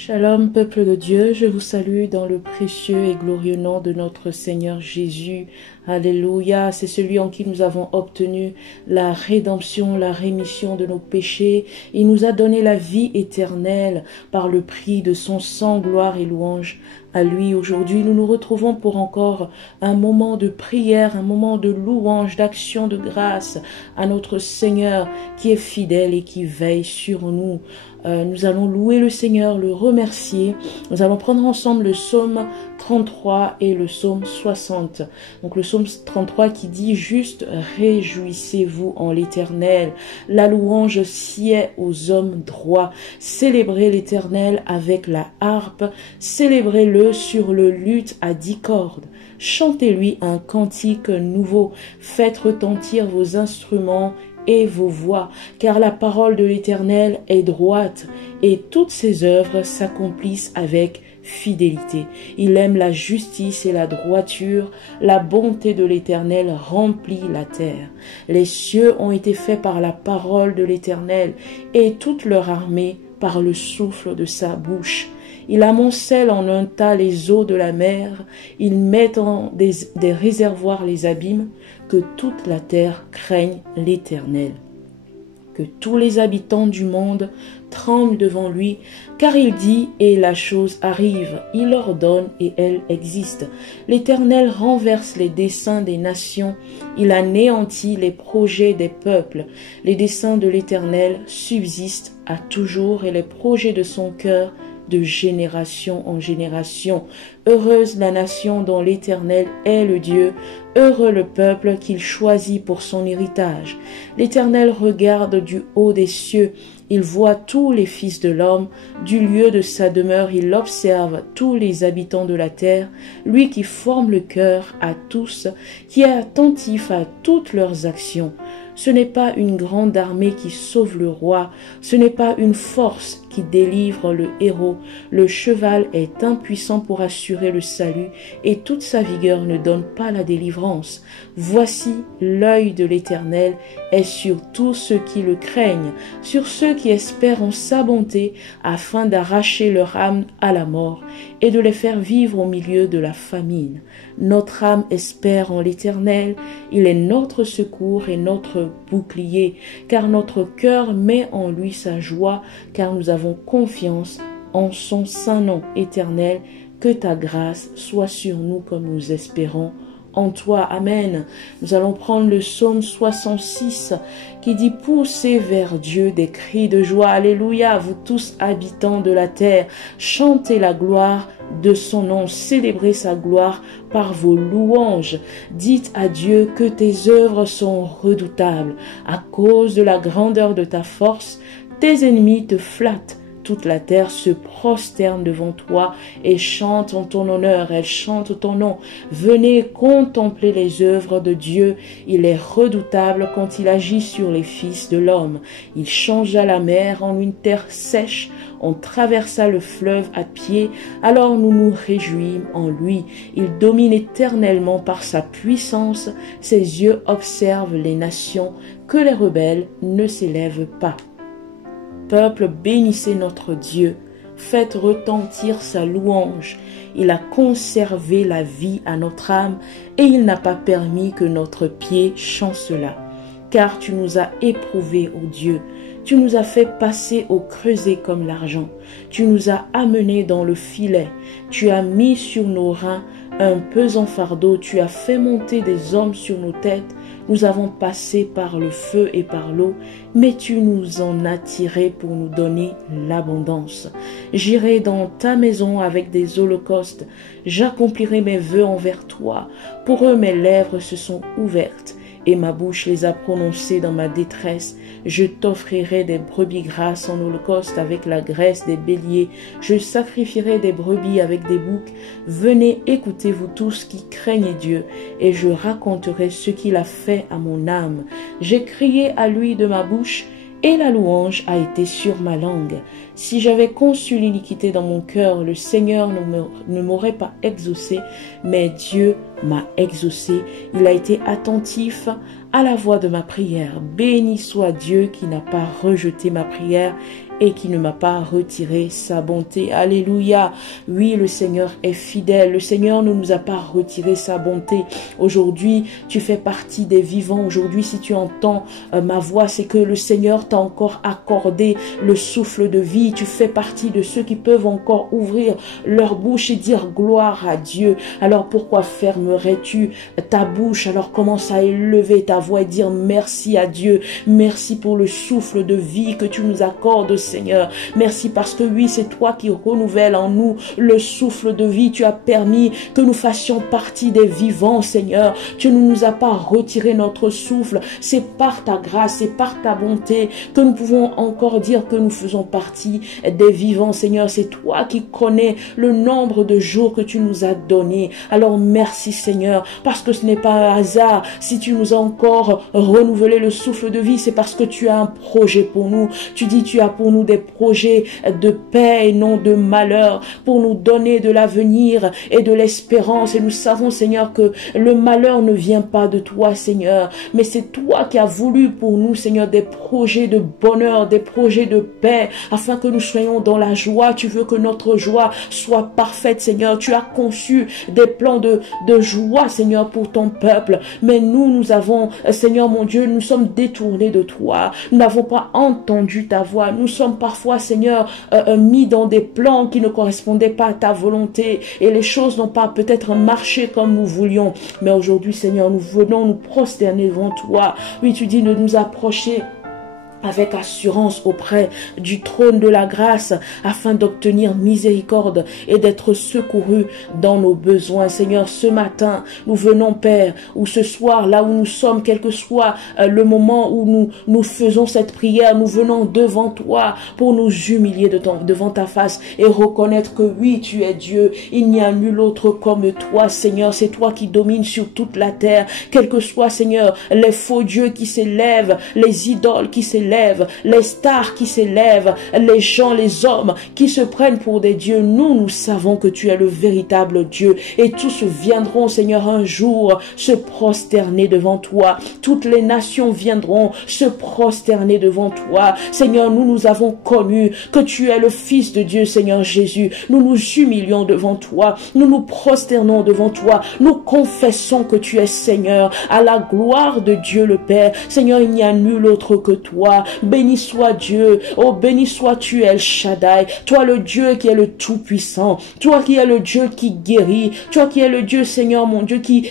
Shalom, peuple de Dieu, je vous salue dans le précieux et glorieux nom de notre Seigneur Jésus. Alléluia, c'est celui en qui nous avons obtenu la rédemption, la rémission de nos péchés. Il nous a donné la vie éternelle par le prix de son sang, gloire et louange. À lui, aujourd'hui, nous nous retrouvons pour encore un moment de prière, un moment de louange, d'action de grâce à notre Seigneur qui est fidèle et qui veille sur nous. Nous allons louer le Seigneur, le remercier. Nous allons prendre ensemble le psaume 33 et le psaume 60. Donc le psaume 33 qui dit juste « Réjouissez-vous en l'Éternel, la louange sied aux hommes droits. Célébrez l'Éternel avec la harpe, célébrez-le sur le luth à 10 cordes. Chantez-lui un cantique nouveau, faites retentir vos instruments et vos voix, car la parole de l'Éternel est droite, et toutes ses œuvres s'accomplissent avec fidélité. Il aime la justice et la droiture, la bonté de l'Éternel remplit la terre. Les cieux ont été faits par la parole de l'Éternel, et toute leur armée par le souffle de sa bouche. Il amoncelle en un tas les eaux de la mer, il met dans des réservoirs les abîmes, que toute la terre craigne l'Éternel. Que tous les habitants du monde tremblent devant lui, car il dit et la chose arrive, il ordonne et elle existe. L'Éternel renverse les desseins des nations, il anéantit les projets des peuples. Les desseins de l'Éternel subsistent à toujours et les projets de son cœur de génération en génération. Heureuse la nation dont l'Éternel est le Dieu, heureux le peuple qu'il choisit pour son héritage. L'Éternel regarde du haut des cieux, il voit tous les fils de l'homme, du lieu de sa demeure il observe tous les habitants de la terre, lui qui forme le cœur à tous, qui est attentif à toutes leurs actions. Ce n'est pas une grande armée qui sauve le roi, ce n'est pas une force qui délivre le héros. Le cheval est impuissant pour assurer le salut et toute sa vigueur ne donne pas la délivrance. Voici l'œil de l'Éternel est sur tous ceux qui le craignent, sur ceux qui espèrent en sa bonté, afin d'arracher leur âme à la mort et de les faire vivre au milieu de la famine. Notre âme espère en l'Éternel, il est notre secours et notre bouclier, car notre cœur met en lui sa joie, car nous avons confiance en son saint nom éternel. Que ta grâce soit sur nous comme nous espérons en toi. Amen. Nous allons prendre le psaume 66 qui dit « Poussez vers Dieu des cris de joie. Alléluia, vous tous habitants de la terre, chantez la gloire de son nom, célébrez sa gloire par vos louanges. Dites à Dieu que tes œuvres sont redoutables. À cause de la grandeur de ta force, tes ennemis te flattent. Toute la terre se prosterne devant toi et chante en ton honneur, elle chante ton nom. Venez contempler les œuvres de Dieu, il est redoutable quand il agit sur les fils de l'homme. Il changea la mer en une terre sèche, on traversa le fleuve à pied, alors nous nous réjouîmes en lui. Il domine éternellement par sa puissance, ses yeux observent les nations, que les rebelles ne s'élèvent pas. Peuple, bénissez notre Dieu, faites retentir sa louange. Il a conservé la vie à notre âme et il n'a pas permis que notre pied chancelât. Car tu nous as éprouvés, ô Dieu, tu nous as fait passer au creuset comme l'argent, tu nous as amenés dans le filet, tu as mis sur nos reins un pesant fardeau, tu as fait monter des hommes sur nos têtes. Nous avons passé par le feu et par l'eau, mais tu nous en as tirés pour nous donner l'abondance. J'irai dans ta maison avec des holocaustes, j'accomplirai mes vœux envers toi. Pour eux mes lèvres se sont ouvertes, et ma bouche les a prononcés dans ma détresse. Je t'offrirai des brebis grasses en holocauste avec la graisse des béliers. Je sacrifierai des brebis avec des boucs. Venez, écoutez-vous tous qui craignez Dieu, et je raconterai ce qu'il a fait à mon âme. J'ai crié à lui de ma bouche, et la louange a été sur ma langue. Si j'avais conçu l'iniquité dans mon cœur, le Seigneur ne m'aurait pas exaucé, mais Dieu m'a exaucé. Il a été attentif à la voix de ma prière. Béni soit Dieu qui n'a pas rejeté ma prière et qui ne m'a pas retiré sa bonté. Alléluia. Oui, le Seigneur est fidèle. Le Seigneur ne nous a pas retiré sa bonté. Aujourd'hui, tu fais partie des vivants. Aujourd'hui, si tu entends ma voix, c'est que le Seigneur t'a encore accordé le souffle de vie. Tu fais partie de ceux qui peuvent encore ouvrir leur bouche et dire gloire à Dieu. Alors pourquoi fermerais-tu ta bouche? Alors commence à élever ta voix et dire merci à Dieu. Merci pour le souffle de vie que tu nous accordes, Seigneur. Merci parce que oui, c'est toi qui renouvelles en nous le souffle de vie. Tu as permis que nous fassions partie des vivants, Seigneur. Tu ne nous as pas retiré notre souffle. C'est par ta grâce, c'est par ta bonté que nous pouvons encore dire que nous faisons partie des vivants, Seigneur. C'est toi qui connais le nombre de jours que tu nous as donnés. Alors merci, Seigneur, parce que ce n'est pas un hasard. Si tu nous as encore renouvelé le souffle de vie, c'est parce que tu as un projet pour nous. Tu dis tu as pour nous des projets de paix et non de malheur, pour nous donner de l'avenir et de l'espérance. Et nous savons, Seigneur, que le malheur ne vient pas de toi, Seigneur, mais c'est toi qui as voulu pour nous, Seigneur, des projets de bonheur, des projets de paix, afin que nous soyons dans la joie. Tu veux que notre joie soit parfaite, Seigneur. Tu as conçu des plans de joie, Seigneur, pour ton peuple. Mais nous avons, Seigneur mon Dieu, nous sommes détournés de toi. Nous n'avons pas entendu ta voix. Nous sommes parfois, Seigneur, mis dans des plans qui ne correspondaient pas à ta volonté. Et les choses n'ont pas peut-être marché comme nous voulions. Mais aujourd'hui, Seigneur, nous venons nous prosterner devant toi. Oui, tu dis de nous approcher avec assurance auprès du trône de la grâce, afin d'obtenir miséricorde et d'être secourus dans nos besoins. Seigneur, ce matin, nous venons, Père, ou ce soir, là où nous sommes, quel que soit le moment où nous faisons cette prière, nous venons devant toi pour nous humilier devant ta face et reconnaître que oui, tu es Dieu. Il n'y a nul autre comme toi, Seigneur. C'est toi qui domines sur toute la terre. Quel que soit, Seigneur, les faux dieux qui s'élèvent, les idoles qui s'élèvent, les stars qui s'élèvent, les gens, les hommes qui se prennent pour des dieux, nous savons que tu es le véritable Dieu, et tous viendront, Seigneur, un jour se prosterner devant toi. Toutes les nations viendront se prosterner devant toi. Seigneur, nous avons connu que tu es le Fils de Dieu, Seigneur Jésus. Nous nous humilions devant toi, nous nous prosternons devant toi, nous confessons que tu es Seigneur, à la gloire de Dieu le Père. Seigneur, il n'y a nul autre que toi. Béni soit Dieu, oh béni sois-tu El Shaddai, toi le Dieu qui est le Tout-Puissant, toi qui es le Dieu qui guérit, toi qui es le Dieu, Seigneur mon Dieu, qui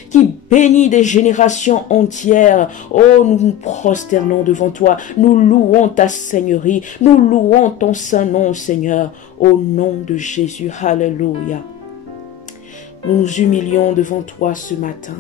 bénit des générations entières. Oh, nous nous prosternons devant toi, nous louons ta Seigneurie, nous louons ton saint nom, Seigneur, au nom de Jésus. Alléluia. Nous nous humilions devant toi ce matin.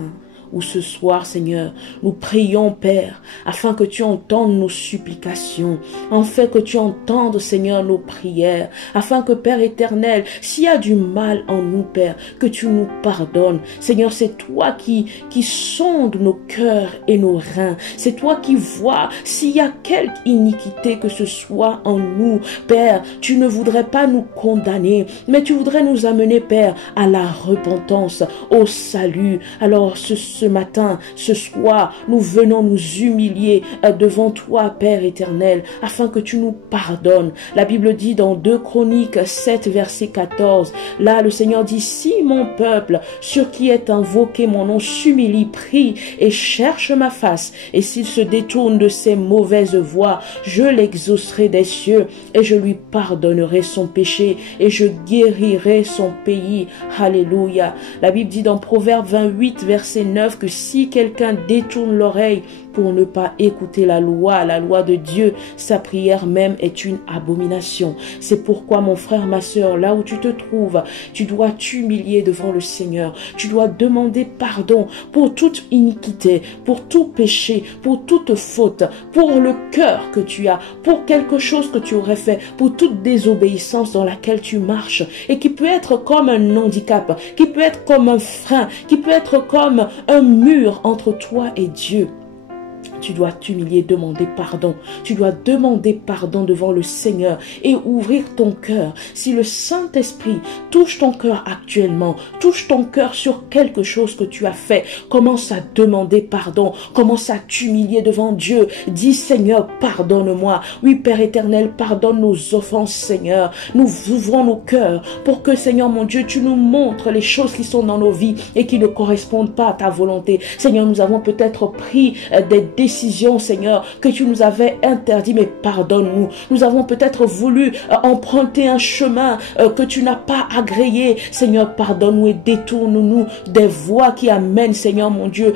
Ou ce soir, Seigneur, nous prions, Père, afin que tu entendes nos supplications, afin que tu entendes, Seigneur, nos prières, afin que, Père éternel, s'il y a du mal en nous, Père, que tu nous pardonnes. Seigneur, c'est toi qui sonde nos cœurs et nos reins. C'est toi qui vois s'il y a quelque iniquité que ce soit en nous. Père, tu ne voudrais pas nous condamner, mais tu voudrais nous amener, Père, à la repentance, au salut. Alors, ce matin, ce soir, nous venons nous humilier devant toi, Père éternel, afin que tu nous pardonnes. La Bible dit dans 2 Chroniques 7, verset 14, là le Seigneur dit, si mon peuple, sur qui est invoqué mon nom, s'humilie, prie et cherche ma face, et s'il se détourne de ses mauvaises voies, je l'exaucerai des cieux, et je lui pardonnerai son péché, et je guérirai son pays. Alléluia. La Bible dit dans Proverbe 28, verset 9, que si quelqu'un détourne l'oreille pour ne pas écouter la loi de Dieu, sa prière même est une abomination. C'est pourquoi, mon frère, ma soeur, là où tu te trouves, tu dois t'humilier devant le Seigneur. Tu dois demander pardon pour toute iniquité, pour tout péché, pour toute faute, pour le cœur que tu as, pour quelque chose que tu aurais fait, pour toute désobéissance dans laquelle tu marches et qui peut être comme un handicap, qui peut être comme un frein, qui peut être comme un mur entre toi et Dieu. tu dois t'humilier, demander pardon. Tu dois demander pardon devant le Seigneur et ouvrir ton cœur. Si le Saint-Esprit touche ton cœur actuellement, touche ton cœur sur quelque chose que tu as fait, commence à demander pardon. Commence à t'humilier devant Dieu. Dis, Seigneur, pardonne-moi. Oui, Père éternel, pardonne nos offenses, Seigneur. Nous ouvrons nos cœurs pour que, Seigneur mon Dieu, tu nous montres les choses qui sont dans nos vies et qui ne correspondent pas à ta volonté. Seigneur, nous avons peut-être pris des décisions, Seigneur, que tu nous avais interdit, mais pardonne-nous. Nous avons peut-être voulu emprunter un chemin que tu n'as pas agréé. Seigneur, pardonne-nous et détourne-nous des voies qui amènent, Seigneur mon Dieu,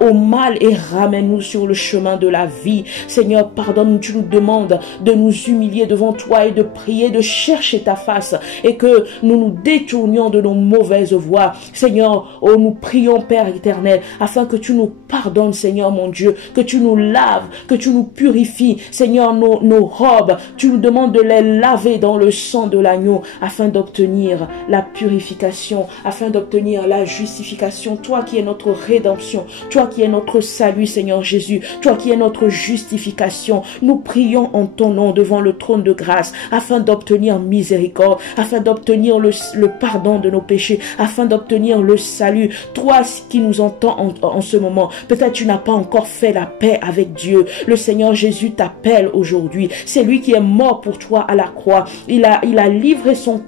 au mal et ramène-nous sur le chemin de la vie. Seigneur, pardonne-nous. Tu nous demandes de nous humilier devant toi et de prier, de chercher ta face et que nous nous détournions de nos mauvaises voies. Seigneur, oh, nous prions, Père éternel, afin que tu nous pardonnes, Seigneur mon Dieu, que tu nous laves, que tu nous purifies. Seigneur, nos robes, tu nous demandes de les laver dans le sang de l'agneau afin d'obtenir la purification, afin d'obtenir la justification. Toi qui es notre rédemption, toi qui es notre salut, Seigneur Jésus, toi qui es notre justification, nous prions en ton nom devant le trône de grâce afin d'obtenir miséricorde, afin d'obtenir le pardon de nos péchés, afin d'obtenir le salut. Toi qui nous entends en ce moment, peut-être tu n'as pas encore fait la paix avec Dieu. Le Seigneur Jésus t'appelle aujourd'hui. C'est lui qui est mort pour toi à la croix. Il a livré son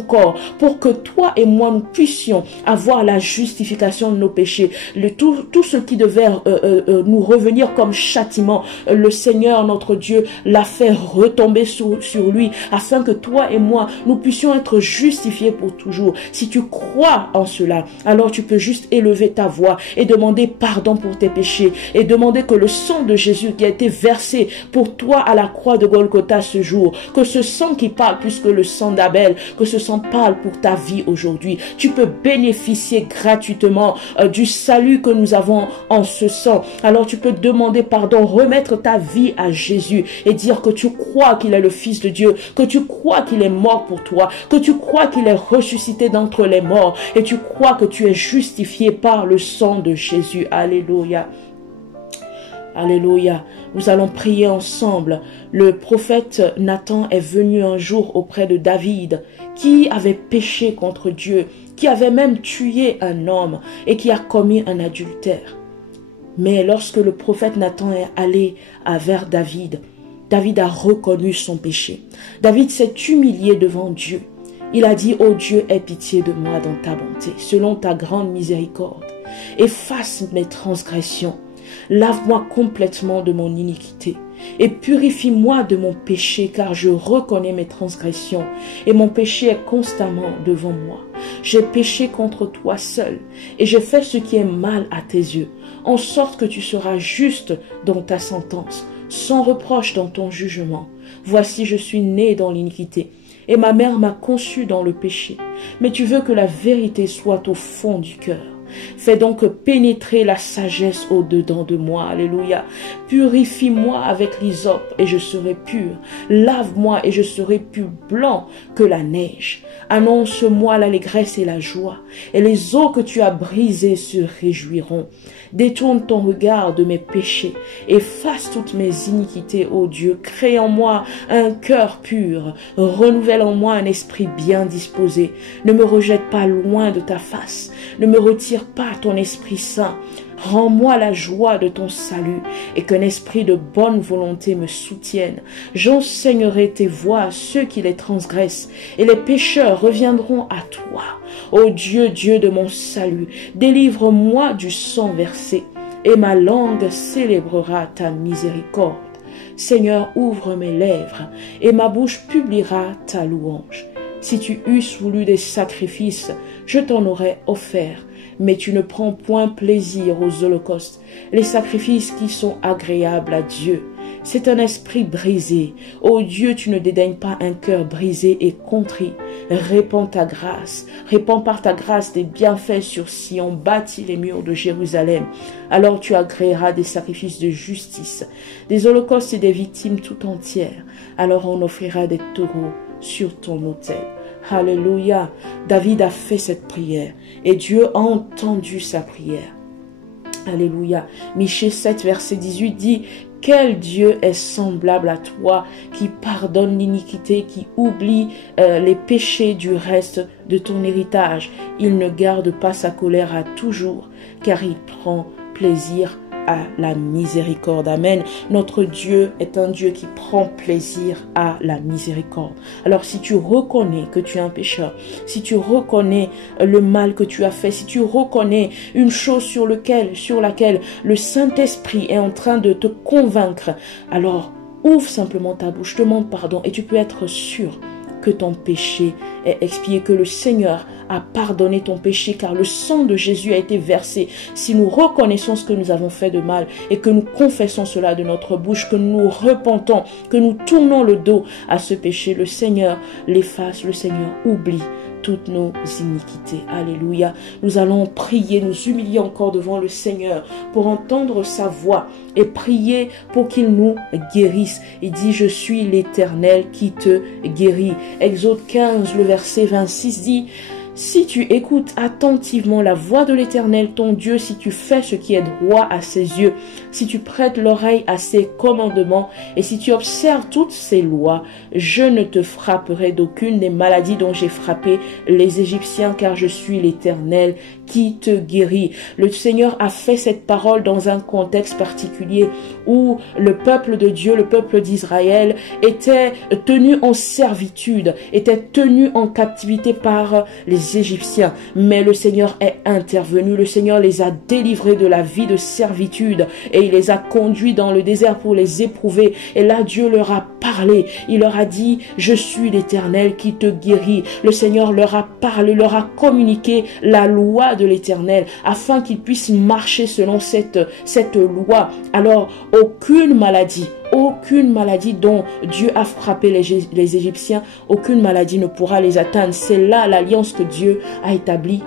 corps pour que toi et moi nous puissions avoir la justification de nos péchés. Tout ce qui devait nous revenir comme châtiment, le Seigneur notre Dieu l'a fait retomber sur lui afin que toi et moi nous puissions être justifiés pour toujours. Si tu crois en cela, alors tu peux juste élever ta voix et demander pardon pour tes péchés et demander que le sang de Jésus qui a été versé pour toi à la croix de Golgotha ce jour, que ce sang qui parle plus que le sang d'Abel, que ce sang parle pour ta vie aujourd'hui. Tu peux bénéficier gratuitement du salut que nous avons en ce sang. Alors tu peux demander pardon, remettre ta vie à Jésus et dire que tu crois qu'il est le Fils de Dieu, que tu crois qu'il est mort pour toi, que tu crois qu'il est ressuscité d'entre les morts et tu crois que tu es justifié par le sang de Jésus. Alléluia. Alléluia. Nous allons prier ensemble. Le prophète Nathan est venu un jour auprès de David qui avait péché contre Dieu, qui avait même tué un homme et qui a commis un adultère. Mais lorsque le prophète Nathan est allé vers David, David a reconnu son péché. David s'est humilié devant Dieu. Il a dit, « Oh Dieu, aie pitié de moi dans ta bonté, selon ta grande miséricorde. Efface mes transgressions. Lave-moi complètement de mon iniquité et purifie-moi de mon péché, car je reconnais mes transgressions et mon péché est constamment devant moi. J'ai péché contre toi seul et j'ai fait ce qui est mal à tes yeux, en sorte que tu seras juste dans ta sentence, sans reproche dans ton jugement. Voici, je suis né dans l'iniquité et ma mère m'a conçu dans le péché. Mais tu veux que la vérité soit au fond du cœur. Fais donc pénétrer la sagesse au-dedans de moi. Alléluia. Purifie-moi avec l'hysope et je serai pur. Lave-moi et je serai plus blanc que la neige. Annonce-moi l'allégresse et la joie, et les eaux que tu as brisées se réjouiront. Détourne ton regard de mes péchés, efface toutes mes iniquités, ô Dieu. Crée en moi un cœur pur, renouvelle en moi un esprit bien disposé. Ne me rejette pas loin de ta face, ne me retire pas ton Esprit Saint. Rends-moi la joie de ton salut et qu'un esprit de bonne volonté me soutienne. J'enseignerai tes voies à ceux qui les transgressent et les pécheurs reviendront à toi. Ô Dieu, Dieu de mon salut, délivre-moi du sang versé et ma langue célébrera ta miséricorde. Seigneur, ouvre mes lèvres et ma bouche publiera ta louange. Si tu eusses voulu des sacrifices, je t'en aurais offert. Mais tu ne prends point plaisir aux holocaustes, les sacrifices qui sont agréables à Dieu. C'est un esprit brisé. Ô Dieu, tu ne dédaignes pas un cœur brisé et contrit. Répands ta grâce, répands par ta grâce des bienfaits sur Sion, bâtis les murs de Jérusalem. Alors tu agréeras des sacrifices de justice, des holocaustes et des victimes tout entières. Alors on offrira des taureaux sur ton autel. Alléluia. David a fait cette prière et Dieu a entendu sa prière. Alléluia. Michée 7, verset 18 dit: quel Dieu est semblable à toi, qui pardonne l'iniquité, qui oublie les péchés du reste de ton héritage. Il ne garde pas sa colère à toujours, car il prend plaisir à la miséricorde. Amen. Notre Dieu est un Dieu qui prend plaisir à la miséricorde. Alors si tu reconnais que tu es un pécheur, si tu reconnais le mal que tu as fait, si tu reconnais une chose sur laquelle le Saint-Esprit est en train de te convaincre, alors ouvre simplement ta bouche, demande pardon et tu peux être sûr que ton péché est expié, que le Seigneur a pardonné ton péché, car le sang de Jésus a été versé. Si nous reconnaissons ce que nous avons fait de mal et que nous confessons cela de notre bouche, que nous nous repentons, que nous tournons le dos à ce péché, le Seigneur l'efface, le Seigneur oublie toutes nos iniquités. Alléluia. Nous allons prier, nous humilier encore devant le Seigneur pour entendre sa voix et prier pour qu'il nous guérisse. Il dit: je suis l'Éternel qui te guérit. Exode 15, le verset 26 dit: si tu écoutes attentivement la voix de l'Éternel, ton Dieu, si tu fais ce qui est droit à ses yeux, si tu prêtes l'oreille à ses commandements et si tu observes toutes ses lois, je ne te frapperai d'aucune des maladies dont j'ai frappé les Égyptiens, car je suis l'Éternel qui te guérit. Le Seigneur a fait cette parole dans un contexte particulier où le peuple de Dieu, le peuple d'Israël, était tenu en servitude, était tenu en captivité par les Égyptiens. Mais le Seigneur est intervenu, le Seigneur les a délivrés de la vie de servitude et il les a conduits dans le désert pour les éprouver. Et là, Dieu leur a parlé. Il leur a dit: je suis l'Éternel qui te guérit. Le Seigneur leur a parlé, leur a communiqué la loi de l'Éternel afin qu'ils puissent marcher selon cette loi. Alors, aucune maladie dont Dieu a frappé les Égyptiens, aucune maladie ne pourra les atteindre. C'est là l'alliance que Dieu a établie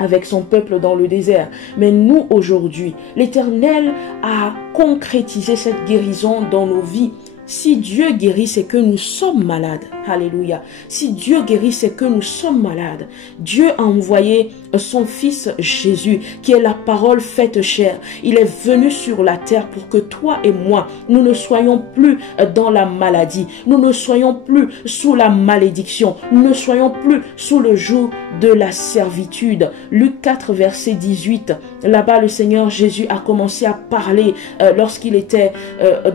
avec son peuple dans le désert. Mais nous, aujourd'hui, l'Éternel a concrétisé cette guérison dans nos vies. Si Dieu guérit, c'est que nous sommes malades. Alléluia. Si Dieu guérit, c'est que nous sommes malades. Dieu a envoyé son Fils Jésus, qui est la parole faite chair. Il est venu sur la terre pour que toi et moi, nous ne soyons plus dans la maladie. Nous ne soyons plus sous la malédiction. Nous ne soyons plus sous le joug de la servitude. Luc 4, verset 18. Là-bas, le Seigneur Jésus a commencé à parler lorsqu'il était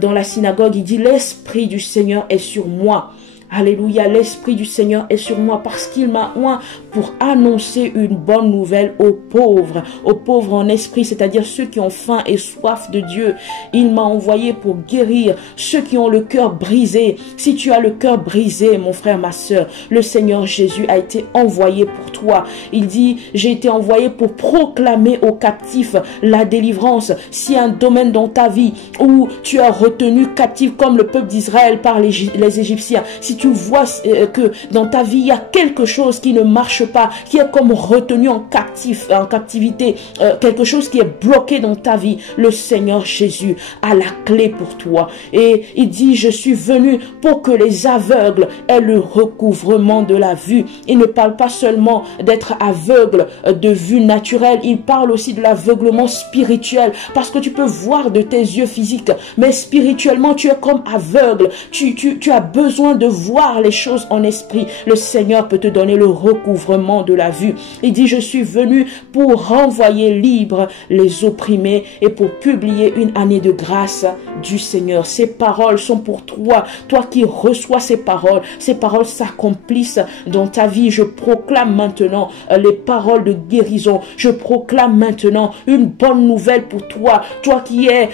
dans la synagogue. Il dit: l'Esprit du Seigneur est sur moi. Alléluia, l'Esprit du Seigneur est sur moi parce qu'il m'a oint pour annoncer une bonne nouvelle aux pauvres en esprit, c'est-à-dire ceux qui ont faim et soif de Dieu. Il m'a envoyé pour guérir ceux qui ont le cœur brisé. Si tu as le cœur brisé, mon frère, ma soeur, le Seigneur Jésus a été envoyé pour toi. Il dit: j'ai été envoyé pour proclamer aux captifs la délivrance. Si un domaine dans ta vie où tu es retenu captif comme le peuple d'Israël par les Égyptiens, si tu vois que dans ta vie, il y a quelque chose qui ne marche pas, qui est comme retenu en captivité, quelque chose qui est bloqué dans ta vie, le Seigneur Jésus a la clé pour toi. Et il dit: je suis venu pour que les aveugles aient le recouvrement de la vue. Il ne parle pas seulement d'être aveugle de vue naturelle, il parle aussi de l'aveuglement spirituel, parce que tu peux voir de tes yeux physiques, mais spirituellement tu es comme aveugle. Tu as besoin de voir les choses en esprit. Le Seigneur peut te donner le recouvrement de la vue. Il dit: je suis venu pour renvoyer libres les opprimés et pour publier une année de grâce du Seigneur. Ces paroles sont pour toi, toi qui reçois ces paroles s'accomplissent dans ta vie. Je proclame maintenant les paroles de guérison. Je proclame maintenant une bonne nouvelle pour toi, toi qui es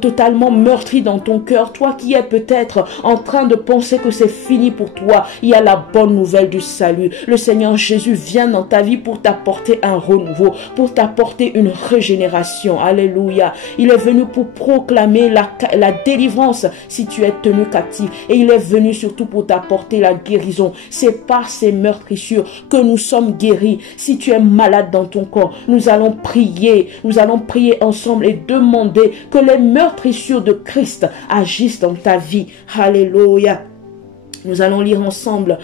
totalement meurtri dans ton cœur, toi qui es peut-être en train de penser que c'est fini pour toi. Il y a la bonne nouvelle du salut. Le Seigneur Jésus vient dans ta vie pour t'apporter un renouveau, pour t'apporter une régénération. Alléluia. Il est venu pour proclamer la délivrance si tu es tenu captif. Et il est venu surtout pour t'apporter la guérison. C'est par ces meurtrissures que nous sommes guéris. Si tu es malade dans ton corps, nous allons prier. Nous allons prier ensemble et demander que les meurtrissures de Christ agissent dans ta vie. Alléluia. Nous allons lire ensemble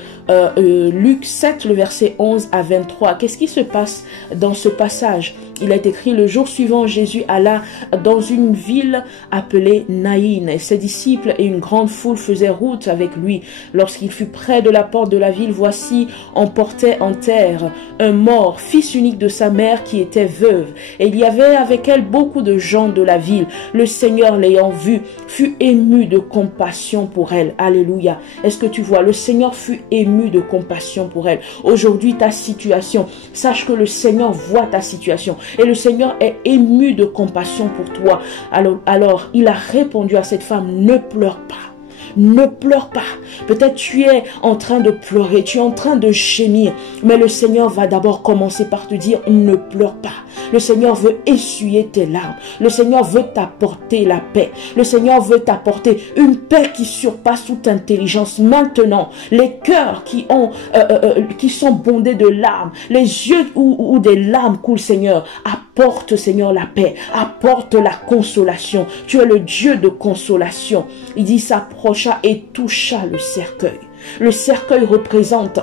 Luc 7, le verset 11 à 23. Qu'est-ce qui se passe dans ce passage? Il est écrit: le jour suivant, Jésus alla dans une ville appelée Naïn. Et ses disciples et une grande foule faisaient route avec lui. Lorsqu'il fut près de la porte de la ville, voici, on portait en terre un mort, fils unique de sa mère qui était veuve. Et il y avait avec elle beaucoup de gens de la ville. Le Seigneur, l'ayant vue, fut ému de compassion pour elle. Alléluia. Est-ce que tu vois? Le Seigneur fut ému de compassion pour elle. Aujourd'hui, ta situation, sache que le Seigneur voit ta situation. Et le Seigneur est ému de compassion pour toi. Alors, il a répondu à cette femme: ne pleure pas. Ne pleure pas. Peut-être tu es en train de pleurer, tu es en train de gémir, mais le Seigneur va d'abord commencer par te dire: ne pleure pas. Le Seigneur veut essuyer tes larmes. Le Seigneur veut t'apporter la paix. Le Seigneur veut t'apporter une paix qui surpasse toute intelligence. Maintenant, les cœurs qui sont bondés de larmes, les yeux où des larmes coulent, Seigneur, apporte, Seigneur, la paix, apporte la consolation. Tu es le Dieu de consolation. Il dit: s'approcha et toucha le cercueil. Le cercueil représente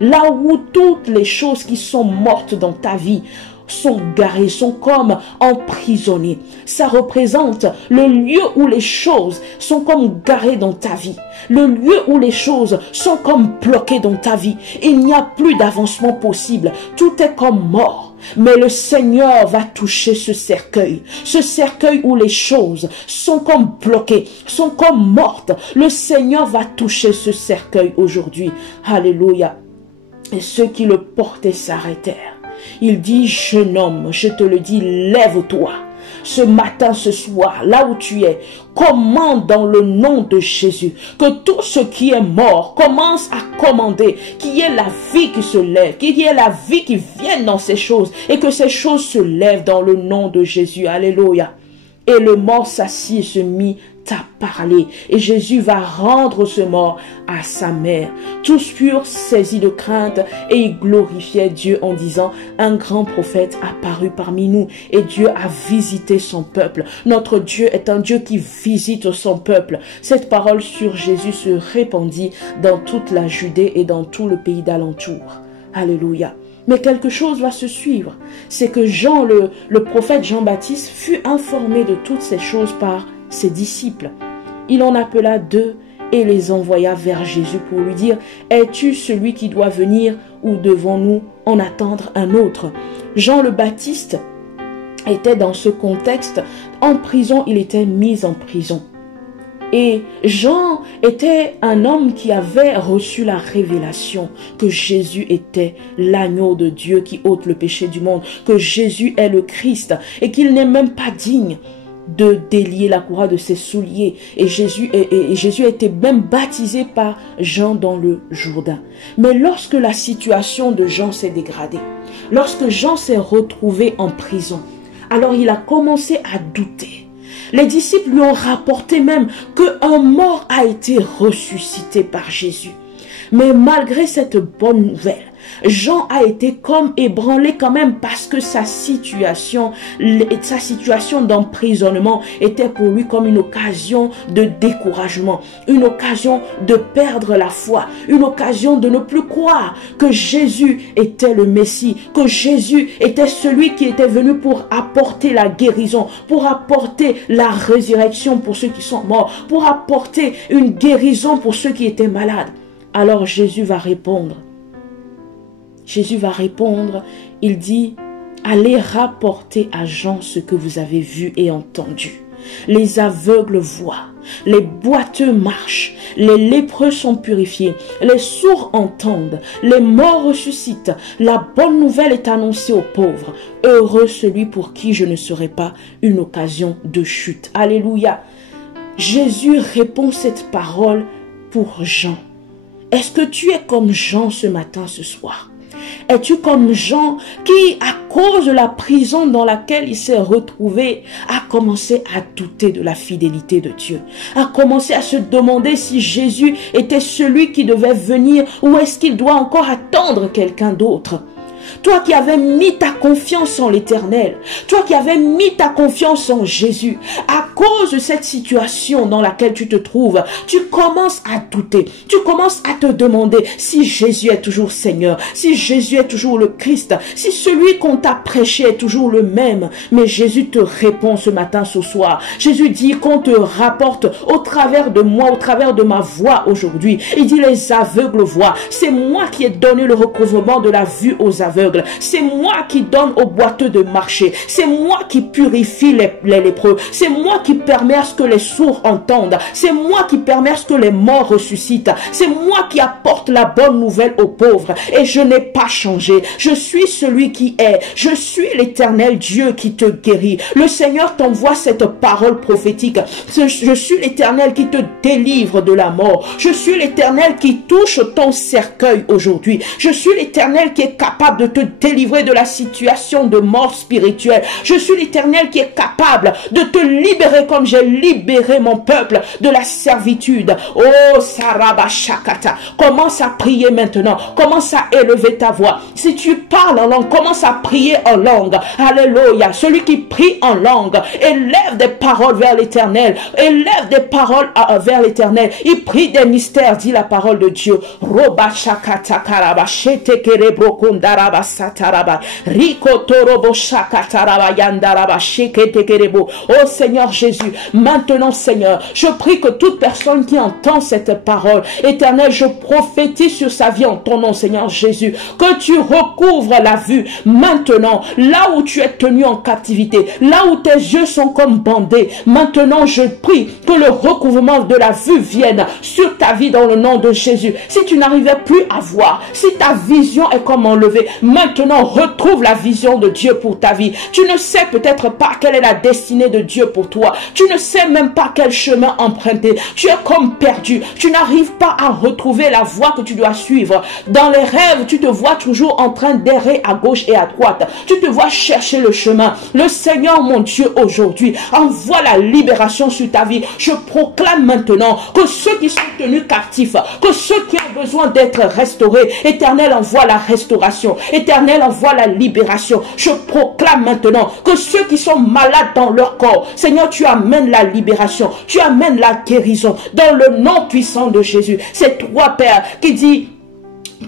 là où toutes les choses qui sont mortes dans ta vie sont garées, sont comme emprisonnées. Ça représente le lieu où les choses sont comme garées dans ta vie. Le lieu où les choses sont comme bloquées dans ta vie. Il n'y a plus d'avancement possible. Tout est comme mort. Mais le Seigneur va toucher ce cercueil où les choses sont comme bloquées, sont comme mortes. Le Seigneur va toucher ce cercueil aujourd'hui. Alléluia. Et ceux qui le portaient s'arrêtèrent. Il dit: jeune homme, je te le dis, lève-toi. Ce matin, ce soir, là où tu es, commande dans le nom de Jésus que tout ce qui est mort commence à commander, qu'il y ait la vie qui se lève, qu'il y ait la vie qui vienne dans ces choses et que ces choses se lèvent dans le nom de Jésus. Alléluia. Et le mort s'assit et se mit à parler. Et Jésus va rendre ce mort à sa mère. Tous furent saisis de crainte et ils glorifiaient Dieu en disant: un grand prophète apparut parmi nous et Dieu a visité son peuple. Notre Dieu est un Dieu qui visite son peuple. Cette parole sur Jésus se répandit dans toute la Judée et dans tout le pays d'alentour. Alléluia. Mais quelque chose va se suivre. C'est que Jean, le prophète Jean-Baptiste, fut informé de toutes ces choses par ses disciples. Il en appela 2 et les envoya vers Jésus pour lui dire: es-tu celui qui doit venir ou devons-nous en attendre un autre? Jean le Baptiste était dans ce contexte. En prison, il était mis en prison. Et Jean était un homme qui avait reçu la révélation que Jésus était l'agneau de Dieu qui ôte le péché du monde, que Jésus est le Christ et qu'il n'est même pas digne de délier la couronne de ses souliers. Et Jésus a été même baptisé par Jean dans le Jourdain. Mais lorsque la situation de Jean s'est dégradée, lorsque Jean s'est retrouvé en prison, alors il a commencé à douter. Les disciples lui ont rapporté même qu'un mort a été ressuscité par Jésus. Mais malgré cette bonne nouvelle, Jean a été comme ébranlé quand même parce que sa situation d'emprisonnement était pour lui comme une occasion de découragement, une occasion de perdre la foi, une occasion de ne plus croire que Jésus était le Messie, que Jésus était celui qui était venu pour apporter la guérison, pour apporter la résurrection pour ceux qui sont morts, pour apporter une guérison pour ceux qui étaient malades. Alors Jésus va répondre. Il dit: allez rapporter à Jean ce que vous avez vu et entendu. Les aveugles voient, les boiteux marchent, les lépreux sont purifiés, les sourds entendent, les morts ressuscitent. La bonne nouvelle est annoncée aux pauvres. Heureux celui pour qui je ne serai pas une occasion de chute. Alléluia. Jésus répond cette parole pour Jean. Est-ce que tu es comme Jean ce matin, ce soir? Es-tu comme Jean qui, à cause de la prison dans laquelle il s'est retrouvé, a commencé à douter de la fidélité de Dieu, a commencé à se demander si Jésus était celui qui devait venir ou est-ce qu'il doit encore attendre quelqu'un d'autre? toi qui avais mis ta confiance en l'Éternel, toi qui avais mis ta confiance en Jésus, à cause de cette situation dans laquelle tu te trouves, tu commences à douter, tu commences à te demander si Jésus est toujours Seigneur, si Jésus est toujours le Christ, si celui qu'on t'a prêché est toujours le même. Mais Jésus te répond ce matin, ce soir. Jésus dit qu'on te rapporte au travers de moi, au travers de ma voix aujourd'hui. Il dit les aveugles voient. C'est moi qui ai donné le recouvrement de la vue aux aveugles. C'est moi qui donne aux boiteux de marcher. C'est moi qui purifie les lépreux. C'est moi qui permet à ce que les sourds entendent. C'est moi qui permet à ce que les morts ressuscitent. C'est moi qui apporte la bonne nouvelle aux pauvres. Et je n'ai pas changé. Je suis celui qui est. Je suis l'Éternel Dieu qui te guérit. Le Seigneur t'envoie cette parole prophétique. Je suis l'Éternel qui te délivre de la mort. Je suis l'Éternel qui touche ton cercueil aujourd'hui. Je suis l'Éternel qui est capable de te délivrer de la situation de mort spirituelle. Je suis l'Éternel qui est capable de te libérer comme j'ai libéré mon peuple de la servitude. Oh, Sarabashakata. Commence à prier maintenant. Commence à élever ta voix. Si tu parles en langue, commence à prier en langue. Alléluia. Celui qui prie en langue, élève des paroles vers l'Éternel. Élève des paroles vers l'Éternel. Il prie des mystères, dit la parole de Dieu. Robashakata karaba shete kerebro kondaraba sataraba. Rikotorobo shakataraba yandaraba shekete kerebo. Oh Seigneur Jésus, maintenant Seigneur, je prie que toute personne qui entend cette parole, Éternel, je prophétise sur sa vie en ton nom, Seigneur Jésus, que tu recouvres la vue maintenant, là où tu es tenu en captivité, là où tes yeux sont comme bandés. Maintenant, je prie que le recouvrement de la vue vienne sur ta vie dans le nom de Jésus. Si tu n'arrivais plus à voir, si ta vision est comme enlevée, maintenant retrouve la vision de Dieu pour ta vie. Tu ne sais peut-être pas quelle est la destinée de Dieu pour toi. Tu ne sais même pas quel chemin emprunter. Tu es comme perdu. Tu n'arrives pas à retrouver la voie que tu dois suivre. Dans les rêves, tu te vois toujours en train d'errer à gauche et à droite. Tu te vois chercher le chemin. Le Seigneur, mon Dieu, aujourd'hui, envoie la libération sur ta vie. Je proclame maintenant que ceux qui sont tenus captifs, que ceux qui ont besoin d'être restaurés, Éternel, envoie la restauration. Éternel, envoie la libération. Je proclame maintenant que ceux qui sont malades dans leur corps, Seigneur, tu amènes la libération. Tu amènes la guérison dans le nom puissant de Jésus. C'est toi, Père, qui dit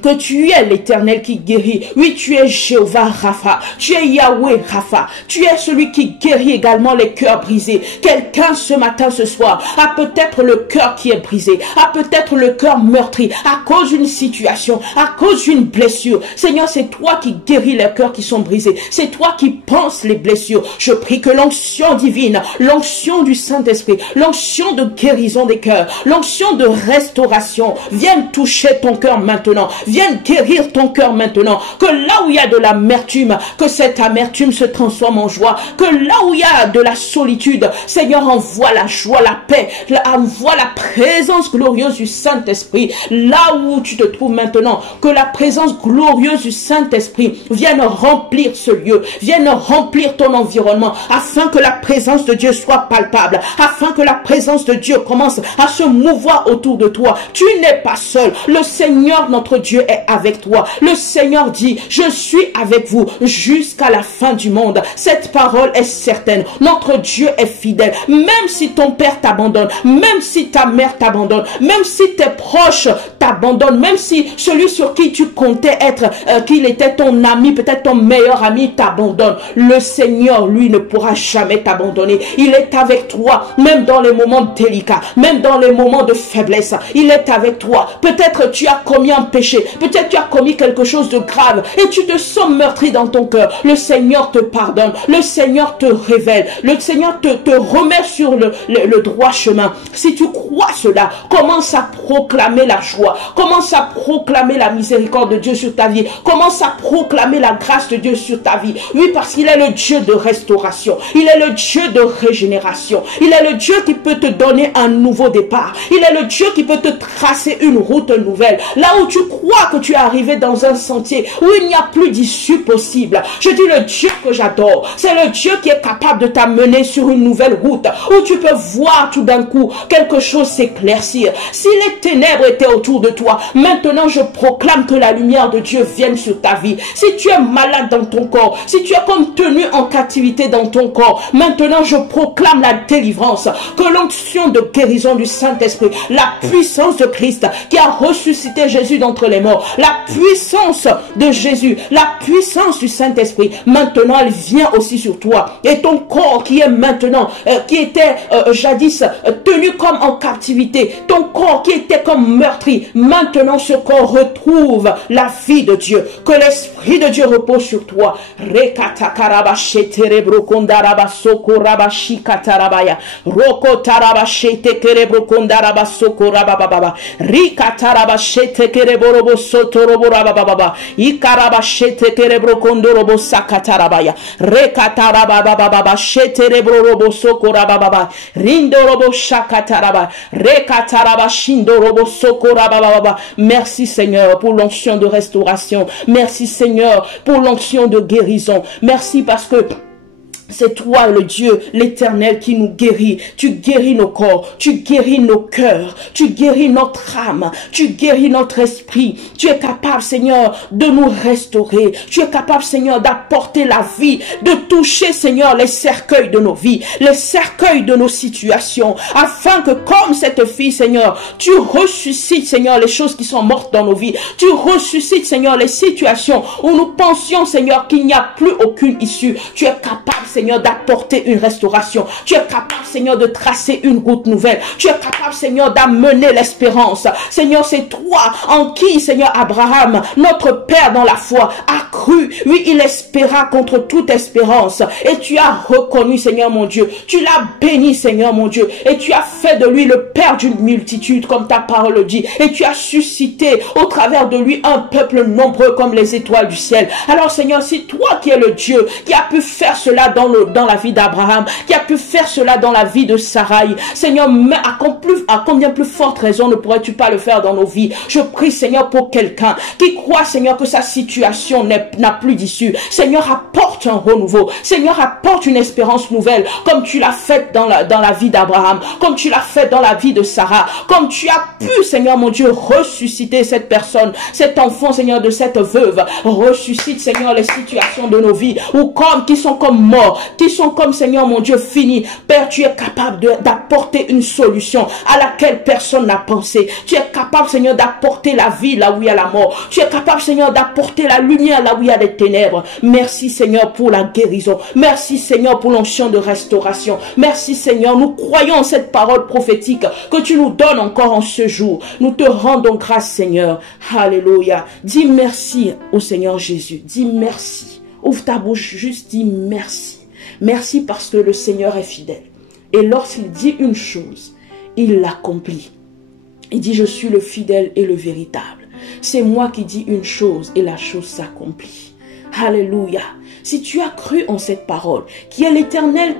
que tu es l'Éternel qui guérit. Oui, tu es Jéhovah Rapha. Tu es Yahweh Rapha. Tu es celui qui guérit également les cœurs brisés. Quelqu'un ce matin, ce soir, a peut-être le cœur qui est brisé, a peut-être le cœur meurtri à cause d'une situation, à cause d'une blessure. Seigneur, c'est toi qui guéris les cœurs qui sont brisés. C'est toi qui penses les blessures. Je prie que l'onction divine, l'onction du Saint-Esprit, l'onction de guérison des cœurs, l'onction de restauration vienne toucher ton cœur maintenant. Vienne guérir ton cœur maintenant. Que là où il y a de l'amertume, que cette amertume se transforme en joie. Que là où il y a de la solitude, Seigneur, envoie la joie, la paix, envoie la présence glorieuse du Saint-Esprit. Là où tu te trouves maintenant, que la présence glorieuse du Saint-Esprit vienne remplir ce lieu, vienne remplir ton environnement, afin que la présence de Dieu soit palpable, afin que la présence de Dieu commence à se mouvoir autour de toi. Tu n'es pas seul. Le Seigneur, notre Dieu, est avec toi. Le Seigneur dit, je suis avec vous jusqu'à la fin du monde. Cette parole est certaine. Notre Dieu est fidèle. Même si ton père t'abandonne, même si ta mère t'abandonne, même si tes proches t'abandonnent, même si celui sur qui tu comptais être, qu'il était ton ami, peut-être ton meilleur ami, t'abandonne, le Seigneur, lui, ne pourra jamais t'abandonner. Il est avec toi, même dans les moments délicats, même dans les moments de faiblesse. Il est avec toi. Peut-être tu as commis un péché, peut-être tu as commis quelque chose de grave et tu te sens meurtri dans ton cœur. Le Seigneur te pardonne, le Seigneur te révèle, le Seigneur te remet sur le droit chemin. Si tu crois cela, commence à proclamer la joie, commence à proclamer la miséricorde de Dieu sur ta vie, commence à proclamer la grâce de Dieu sur ta vie. Oui, parce qu'il est le Dieu de restauration, il est le Dieu de régénération, il est le Dieu qui peut te donner un nouveau départ, il est le Dieu qui peut te tracer une route nouvelle. Là où tu crois que tu es arrivé dans un sentier où il n'y a plus d'issue possible, je dis le Dieu que j'adore, c'est le Dieu qui est capable de t'amener sur une nouvelle route où tu peux voir tout d'un coup quelque chose s'éclaircir. Si les ténèbres étaient autour de de toi. Maintenant, je proclame que la lumière de Dieu vienne sur ta vie. Si tu es malade dans ton corps, si tu es comme tenu en captivité dans ton corps, maintenant je proclame la délivrance, que l'onction de guérison du Saint-Esprit, la puissance de Christ qui a ressuscité Jésus d'entre les morts, la puissance de Jésus, la puissance du Saint-Esprit, maintenant elle vient aussi sur toi. Et ton corps qui est maintenant, qui était jadis tenu comme en captivité, ton corps qui était comme meurtri, maintenant ce corps retrouve la vie de Dieu. Que l'Esprit de Dieu repose sur toi. Merci Seigneur pour l'onction de restauration. Merci Seigneur pour l'onction de guérison. Merci parce que c'est toi le Dieu, l'Éternel qui nous guérit. Tu guéris nos corps, tu guéris nos cœurs, tu guéris notre âme, tu guéris notre esprit. Tu es capable Seigneur de nous restaurer. Tu es capable Seigneur d'apporter la vie, de toucher Seigneur les cercueils de nos vies, les cercueils de nos situations, afin que comme cette fille Seigneur, tu ressuscites Seigneur les choses qui sont mortes dans nos vies. Tu ressuscites Seigneur les situations où nous pensions Seigneur qu'il n'y a plus aucune issue. Tu es capable Seigneur d'apporter une restauration. Tu es capable Seigneur de tracer une route nouvelle. Tu es capable Seigneur d'amener l'espérance. Seigneur, c'est toi en qui Seigneur Abraham, notre père dans la foi, a cru. Oui, il espéra contre toute espérance. Et tu as reconnu Seigneur mon Dieu. Tu l'as béni Seigneur mon Dieu. Et tu as fait de lui le père d'une multitude comme ta parole le dit. Et tu as suscité au travers de lui un peuple nombreux comme les étoiles du ciel. Alors Seigneur, c'est toi qui es le Dieu qui a pu faire cela dans la vie d'Abraham, qui a pu faire cela dans la vie de Sarai. Seigneur, mais à combien plus forte raison ne pourrais-tu pas le faire dans nos vies? Je prie Seigneur pour quelqu'un qui croit Seigneur que sa situation n'a plus d'issue. Seigneur, apporte un renouveau. Seigneur, apporte une espérance nouvelle comme tu l'as fait dans la vie d'Abraham, comme tu l'as fait dans la vie de Sarah, comme tu as pu Seigneur mon Dieu ressusciter cette personne, cet enfant Seigneur de cette veuve. Ressuscite Seigneur les situations de nos vies ou qui sont comme morts, qui sont comme Seigneur mon Dieu finis. Père, tu es capable d'apporter une solution à laquelle personne n'a pensé. Tu es capable Seigneur d'apporter la vie là où il y a la mort. Tu es capable Seigneur d'apporter la lumière là où il y a des ténèbres. Merci Seigneur pour la guérison. Merci Seigneur pour l'onction de restauration. Merci Seigneur, nous croyons en cette parole prophétique que tu nous donnes encore en ce jour. Nous te rendons grâce Seigneur. Alléluia. Dis merci au Seigneur Jésus. Dis merci. Ouvre ta bouche, juste dis merci. Merci parce que le Seigneur est fidèle. Et lorsqu'il dit une chose, il l'accomplit. Il dit, je suis le fidèle et le véritable. C'est moi qui dis une chose et la chose s'accomplit. Alléluia. Si tu as cru en cette parole, qu'il est l'Éternel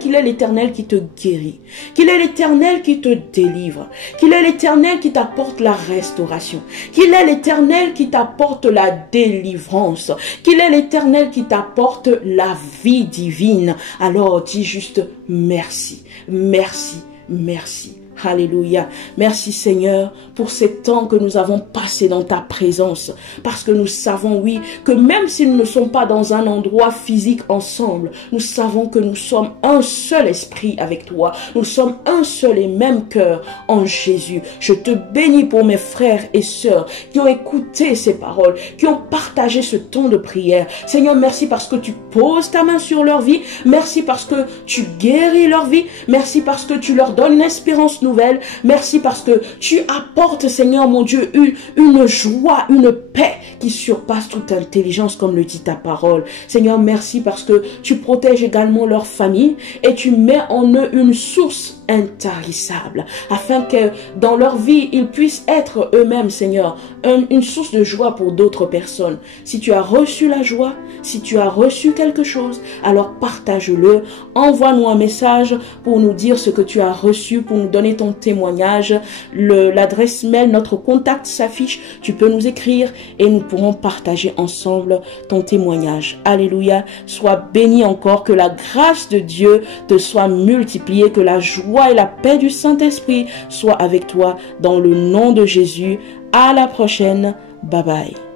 qui te guérit, qu'il est l'Éternel qui te délivre, qu'il est l'Éternel qui t'apporte la restauration, qu'il est l'Éternel qui t'apporte la délivrance, qu'il est l'Éternel qui t'apporte la vie divine, alors dis juste merci, merci, merci. Alléluia. Merci Seigneur pour ces temps que nous avons passés dans ta présence. Parce que nous savons, oui, que même si nous ne sommes pas dans un endroit physique ensemble, nous savons que nous sommes un seul esprit avec toi. Nous sommes un seul et même cœur en Jésus. Je te bénis pour mes frères et sœurs qui ont écouté ces paroles, qui ont partagé ce temps de prière. Seigneur, merci parce que tu poses ta main sur leur vie. Merci parce que tu guéris leur vie. Merci parce que tu leur donnes une espérance nouvelle. Merci parce que tu apportes, Seigneur mon Dieu, une joie, une paix qui surpasse toute intelligence, comme le dit ta parole. Seigneur, merci parce que tu protèges également leur famille et tu mets en eux une source intarissable, afin que dans leur vie, ils puissent être eux-mêmes, Seigneur, une source de joie pour d'autres personnes. Si tu as reçu la joie, si tu as reçu quelque chose, alors partage-le. Envoie-nous un message pour nous dire ce que tu as reçu, pour nous donner ton témoignage. L'adresse mail, notre contact s'affiche. Tu peux nous écrire et nous pourrons partager ensemble ton témoignage. Alléluia. Sois béni encore, que la grâce de Dieu te soit multipliée, que la joie et la paix du Saint-Esprit soient avec toi dans le nom de Jésus. À la prochaine. Bye bye.